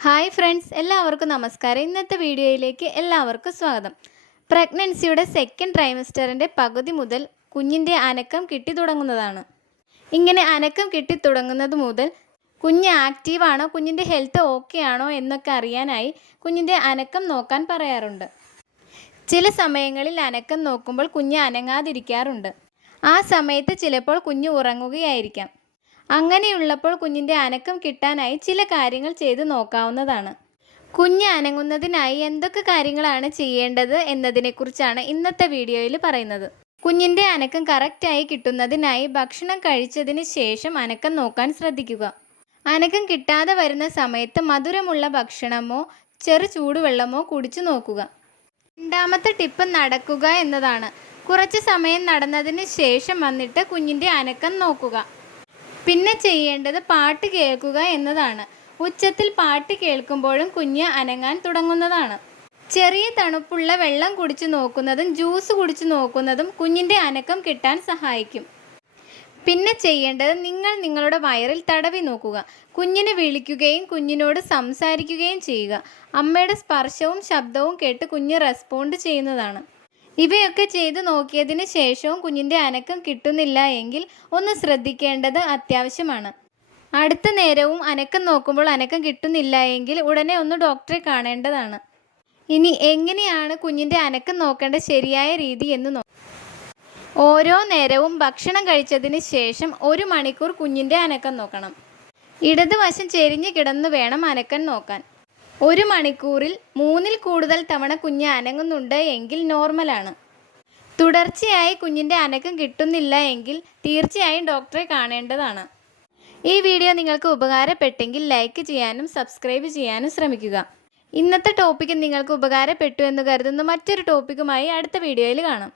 Hi friends, എല്ലാവർക്കും നമസ്കാരം. ഇന്നത്തെ വീഡിയോയിലേക്ക് എല്ലാവർക്കും സ്വാഗതം. പ്രഗ്നൻസിയുടെ സെക്കൻഡ് ട്രൈമസ്റ്ററിൻ്റെ പകുതി മുതൽ കുഞ്ഞിൻ്റെ അനക്കം കിട്ടിത്തുടങ്ങുന്നതാണ്. ഇങ്ങനെ അനക്കം കിട്ടിത്തുടങ്ങുന്നത് മുതൽ കുഞ്ഞ് ആക്റ്റീവാണോ, കുഞ്ഞിൻ്റെ ഹെൽത്ത് ഓക്കെ ആണോ എന്നൊക്കെ അറിയാനായി കുഞ്ഞിൻ്റെ അനക്കം നോക്കാൻ പറയാറുണ്ട്. ചില സമയങ്ങളിൽ അനക്കം നോക്കുമ്പോൾ കുഞ്ഞ് അനങ്ങാതിരിക്കാറുണ്ട്. ആ സമയത്ത് ചിലപ്പോൾ കുഞ്ഞ് ഉറങ്ങുകയായിരിക്കാം. അങ്ങനെയുള്ളപ്പോൾ കുഞ്ഞിൻ്റെ അനക്കം കിട്ടാനായി ചില കാര്യങ്ങൾ ചെയ്ത് നോക്കാവുന്നതാണ്. കുഞ്ഞ് അനങ്ങുന്നതിനായി എന്തൊക്കെ കാര്യങ്ങളാണ് ചെയ്യേണ്ടത് എന്നതിനെക്കുറിച്ചാണ് ഇന്നത്തെ വീഡിയോയിൽ പറയുന്നത്. കുഞ്ഞിൻ്റെ അനക്കം കറക്റ്റായി കിട്ടുന്നതിനായി ഭക്ഷണം കഴിച്ചതിന് ശേഷം അനക്കം നോക്കാൻ ശ്രദ്ധിക്കുക. അനക്കം കിട്ടാതെ വരുന്ന സമയത്ത് മധുരമുള്ള ഭക്ഷണമോ ചെറു ചൂടുവെള്ളമോ കുടിച്ചു നോക്കുക. രണ്ടാമത്തെ ടിപ്പ് നടക്കുക എന്നതാണ്. കുറച്ച് സമയം നടന്നതിന് ശേഷം വന്നിട്ട് കുഞ്ഞിൻ്റെ അനക്കം നോക്കുക. പിന്നെ ചെയ്യേണ്ടത് പാട്ട് കേൾക്കുക എന്നതാണ്. ഉച്ചത്തിൽ പാട്ട് കേൾക്കുമ്പോഴും കുഞ്ഞ് അനങ്ങാൻ തുടങ്ങുന്നതാണ്. ചെറിയ തണുപ്പുള്ള വെള്ളം കുടിച്ചു നോക്കുന്നതും ജ്യൂസ് കുടിച്ചു നോക്കുന്നതും കുഞ്ഞിൻ്റെ അനക്കം കിട്ടാൻ സഹായിക്കും. പിന്നെ ചെയ്യേണ്ടത് നിങ്ങളുടെ വയറിൽ തടവി നോക്കുക. കുഞ്ഞിനെ വിളിക്കുകയും കുഞ്ഞിനോട് സംസാരിക്കുകയും ചെയ്യുക. അമ്മയുടെ സ്പർശവും ശബ്ദവും കേട്ട് കുഞ്ഞ് റെസ്പോണ്ട് ചെയ്യുന്നതാണ്. ഇവയൊക്കെ ചെയ്തു നോക്കിയതിന് ശേഷവും കുഞ്ഞിൻ്റെ അനക്കം കിട്ടുന്നില്ല എങ്കിൽ ഒന്ന് ശ്രദ്ധിക്കേണ്ടത് അത്യാവശ്യമാണ്. അടുത്ത നേരവും അനക്കം നോക്കുമ്പോൾ അനക്കം കിട്ടുന്നില്ല എങ്കിൽ ഉടനെ ഒന്ന് ഡോക്ടറെ കാണേണ്ടതാണ്. ഇനി എങ്ങനെയാണ് കുഞ്ഞിൻ്റെ അനക്കം നോക്കേണ്ട ശരിയായ രീതി എന്ന് നോക്കാം. ഓരോ നേരവും ഭക്ഷണം കഴിച്ചതിന് ശേഷം 1 മണിക്കൂർ കുഞ്ഞിൻ്റെ അനക്കം നോക്കണം. ഇടതുവശം ചെരിഞ്ഞ് കിടന്നു വേണം അനക്കം നോക്കാൻ. 1 മണിക്കൂറിൽ 3-ൽ കൂടുതൽ തവണ കുഞ്ഞ് അനങ്ങുന്നുണ്ട് എങ്കിൽ നോർമലാണ്. തുടർച്ചയായി കുഞ്ഞിൻ്റെ അനക്കം കിട്ടുന്നില്ല എങ്കിൽ തീർച്ചയായും ഡോക്ടറെ കാണേണ്ടതാണ്. ഈ വീഡിയോ നിങ്ങൾക്ക് ഉപകാരപ്പെട്ടെങ്കിൽ ലൈക്ക് ചെയ്യാനും സബ്സ്ക്രൈബ് ചെയ്യാനും ശ്രമിക്കുക. ഇന്നത്തെ ടോപ്പിക്ക് നിങ്ങൾക്ക് ഉപകാരപ്പെട്ടു എന്ന് കരുതുന്ന മറ്റൊരു ടോപ്പിക്കുമായി അടുത്ത വീഡിയോയിൽ കാണാം.